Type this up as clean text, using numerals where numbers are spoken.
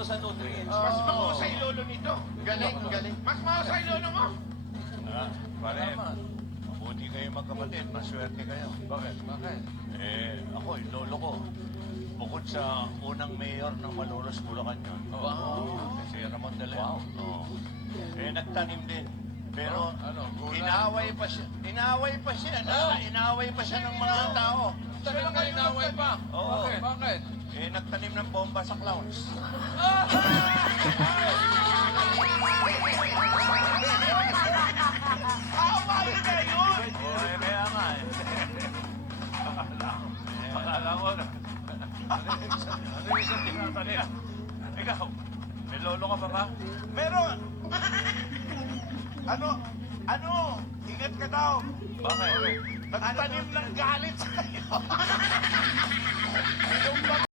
to sa nutrients. Mas mahusay lolo nito. Galing, galing. Mas mahusay lolo mo. Pare, mabuti kayo magkapatid. Maswerte kayo. Bakit? Bakit? Ako, yung lolo ko. Bukod sa unang mayor ng Malolos, Bulacan yun. Wow. Si Ramon de Wow. Leon. Oo. Nagtanim din. Pero, Ano, gulay? inaway pa siya. Inaway pa siya. Inaway pa siya ng mga tao. Tagal ka inaway pa. Oo. Bakit? Bakit? Nagtanim ng bomba sa clowns. Away na yun. Kaya nga eh. Akala ko na. Ano yung isang tinatanim? Ikaw, may lolo ka pa ba? Meron. Ano? Ingat ka daw. Bakit? Nagtanim ng galit sa'yo.